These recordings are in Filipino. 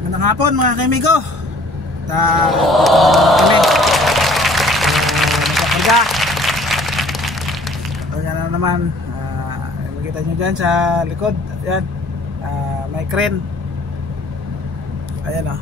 Magandang hapon mga kaibigo. Kami nagkakarga. Ayan na naman. Makita nyo dyan sa likod. Ayan. May crane. Ayan o.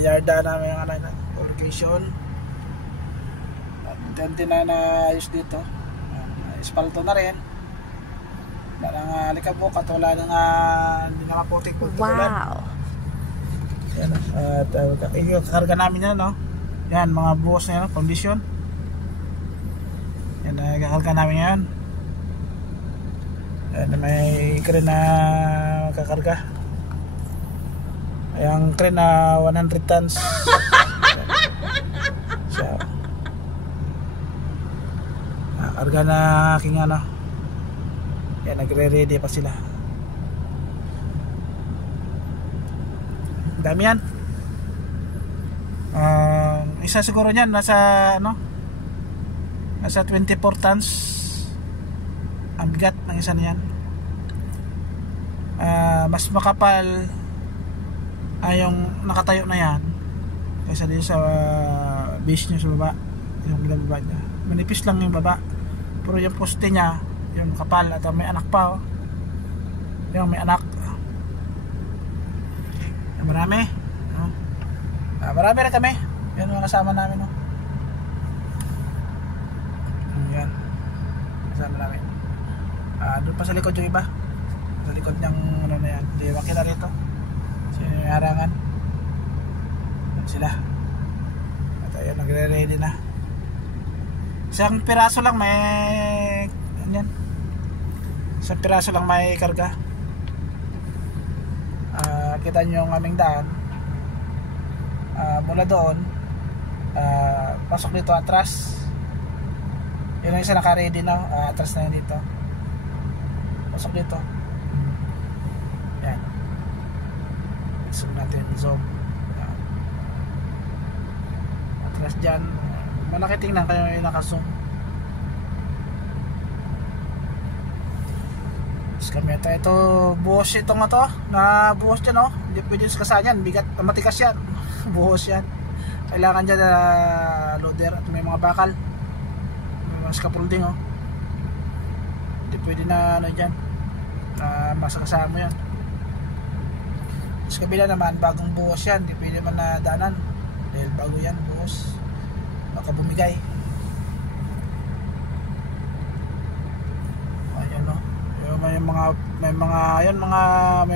Yarda namin yung location. Unti na naayos dito. Espalto na rin. Wala nang likabok at wala nang hindi na maputik. Wow. Yan, at kakarga namin yan, no? Yan, mga buhos na yan, foundation. Yan, kakarga namin yan. Yan, may crane na kakarga. Yung crane na 100 tons. So, kakarga na aking ano. Yan, nagre-ready pa sila. Dami yan. Isa siguro niyan nasa ano? Nasa 24 tons. Ang bigat ng isa niyan. Mas makapal yung nakatayo na yan kaysa din sa base niya sa baba. Yung baba niya. Manipis lang yung baba. Pero yung poste niya, yung kapal at may anak pa, oh. Yung may anak. Marami. Marami rin kami. Yan mga kasama namin, no? Yan. Kasama namin. Doon pa sa likod yung iba. Sa likod niyang ano na yan. Hindi makita rito. Sinarangan. Yan sila. At ayun, nagre-ready na. Isang piraso lang may yan. Isang piraso lang may karga. Kita nyo yung aming daan. Mula doon pasok dito atras. Yun ang isa naka-ready na. Atras na yun dito. Pasok dito. Yan. Zoom natin. Zoom. Atras dyan. Malaki tingnan kayo yung naka-zoom. Kameta ito, buhos ito nga to, na buhos dyan, oh. Hindi pwede kasanyan, bigat, matikas yan. Buhos yan. Kailangan dyan loader at may mga bakal, may mga scaffolding, oh. Hindi pwede na ano dyan, masakasama mo yan. Sa kabila naman, bagong buhos yan, hindi pwede man na daanan dahil bago yan, buhos, baka bumigay. May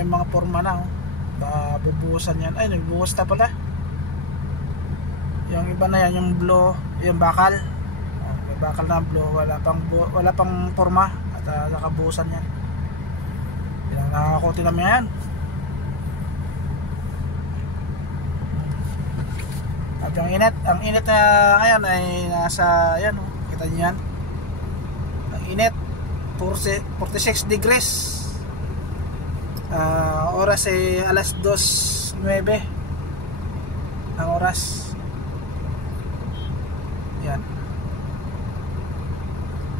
mga forma na, oh. Bubuhusan yan. Ay, nagbuhos na pala. Yung iba na yan, yung blow, yung bakal. May bakal na blow, wala pang forma at nakabuhusan yan. Yan, nakakuti namin yan. At yung init, ang init na ngayon ay nasa, yan, oh. Kita niyo yan. Ang init 46 degrees. Oras ay alas 2:09 ang oras. Yan.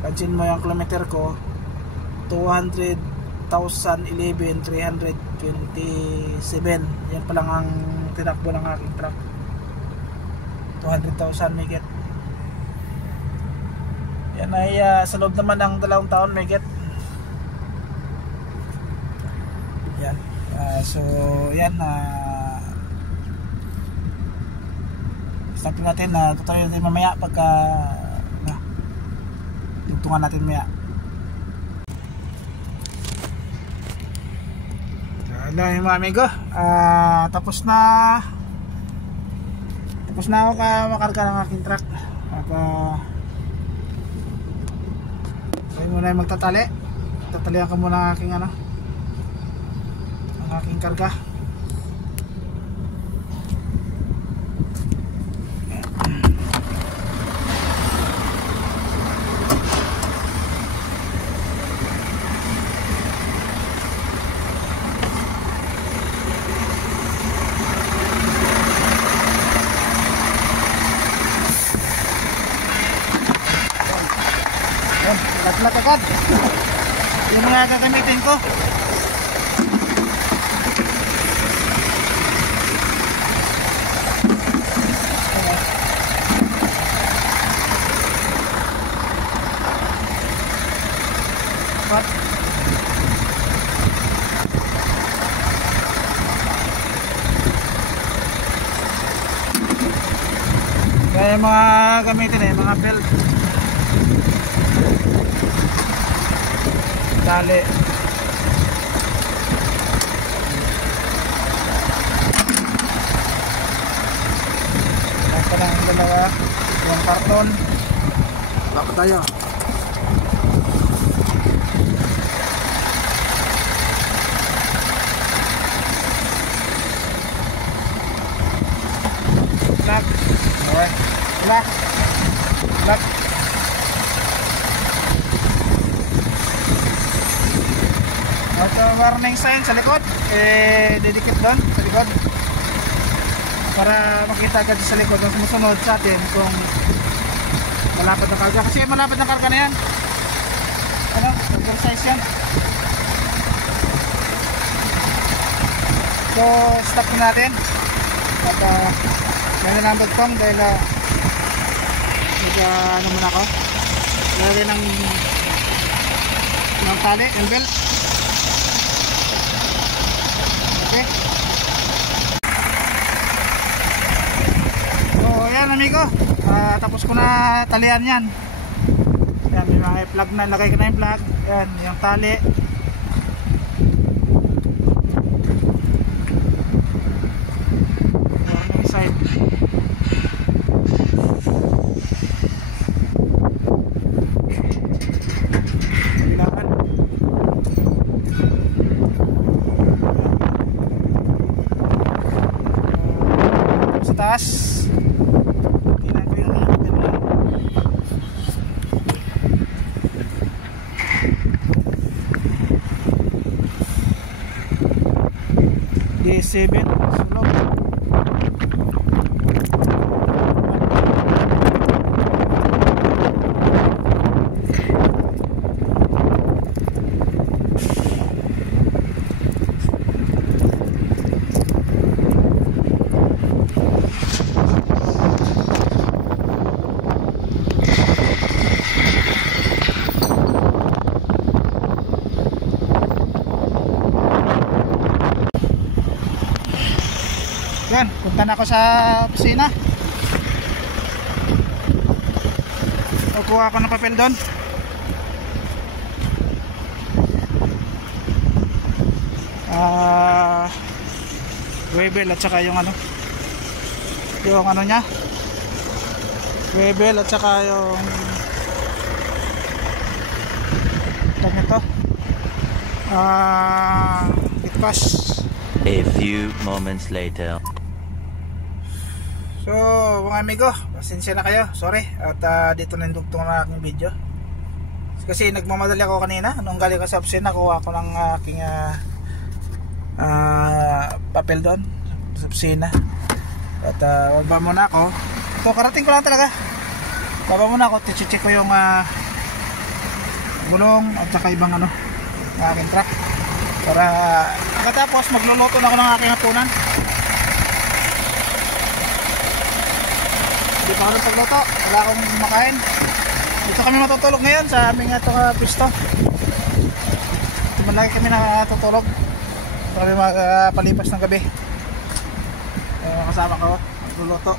Pansin mo yung kilometer ko, 200,011,327. Yan pa lang ang tinakbo ng aking truck. 200,000 may get. Yan ay sa loob naman ng 2 taon may get. Yan. So yan, start natin na tutuloy natin mamaya pagka tugtungan natin mamaya. Hello mga amigo, tapos na ako makarga ng aking truck at tayo muna yung magtatali. Tatalihan ko muna ang aking ang aking karga. Lat-lat agad yung mga gagamitin ko. yung mga gamitin mga belt, tali. Ayan pa lang ang dalawa, yung karton. Baka tayo. Lock. Okay. Lock. Lock. Ito warning sign sa likod. Didikit doon sa likod. Para makita agad sa likod ang sumusunod sa atin kung malapad na karga. Kasi malapad na karga na yan. Ano? Oversize yan. So, stop natin. At ganyan ang bagtong dahil ano muna ako. Lagyan ng tali, yung belt. Okay. So, ayan amigo. Tapos ko na talian yan. Ayan, may mga plug na. Lagay ko na yung plug. Ayan, yung tali. Warning sign. Kailangan. Sa taas. Tingnan ko yung D7 sulog. Yan, punta na ako sa opisina. Kukuha ako ng papel doon. Webel at saka yung ano niya. Webel at saka yung ganito. Itpas. A few moments later. So mga amigo, pasensya na kayo, sorry. At dito na yung dugtong na aking video. Kasi nagmamadali ako kanina. Nung galing ko sa opisina, kuha ko ng aking papel doon sa opisina. At baba muna ako. Ito, karating ko lang talaga. Baba muna ako, check ko yung gulong at saka ibang ng aking truck. Para pagkatapos magluluto na ako ng aking hapunan. Hindi pa ako nagpagluto, wala akong makain. Dito kami matutulog ngayon sa aming pisto. Malagi kami nakatutulog. Dito kami magpalipas ng gabi. Kasama ko, magluluto.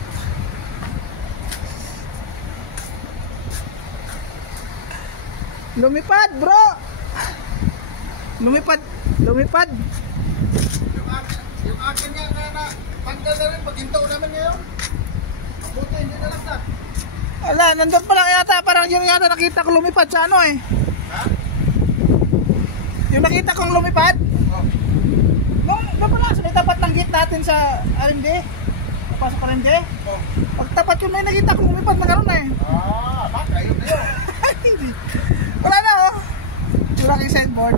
Lumipad bro! Lumipad! Yung akin nga na tanggal na rin, paghintaw naman ngayon. Buti, hindi na lang na. Ala, nandun pa lang yata, parang yun yata nakita ko lumipad sa ano eh. Ha? Yung nakita kong lumipad? Oh. Nung pala, sa may tapat ng gate natin sa RMD. Napasok RMD. Oh. Pagtapat yun, may nakita kong lumipad na gano'n eh. Baka, yun na yun. Wala na oh. Wala kang signboard.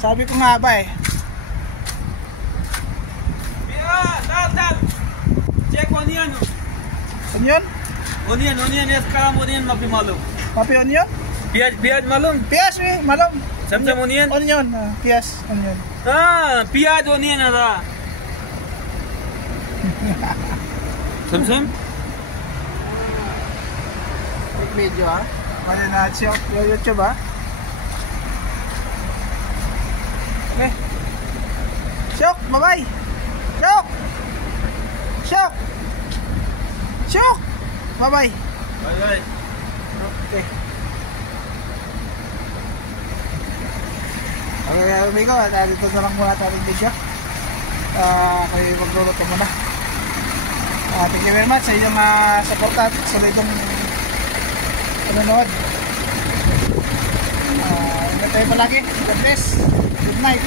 Sabi ko nga ba eh. Dad. Check onion. Onion? Onion is काम onion माफी मालूम. Mapi onion? प्याज मालूम. Piyas eh, malong. Samsam onion. Onion, piyas, onion. हाँ प्याज onion ada. Samsam? Video ah. Ano na siya, YouTube ah. Okay. Syok, bye-bye. Syok! Shock! Shock! Bye-bye. Bye-bye. Okay. Okay, amigo, dito na lang muna ating video. Kayo magluluto muna. Thank you very much sa inyong support at sa itong panonood. Ingat tayo palagi. God bless. Good night.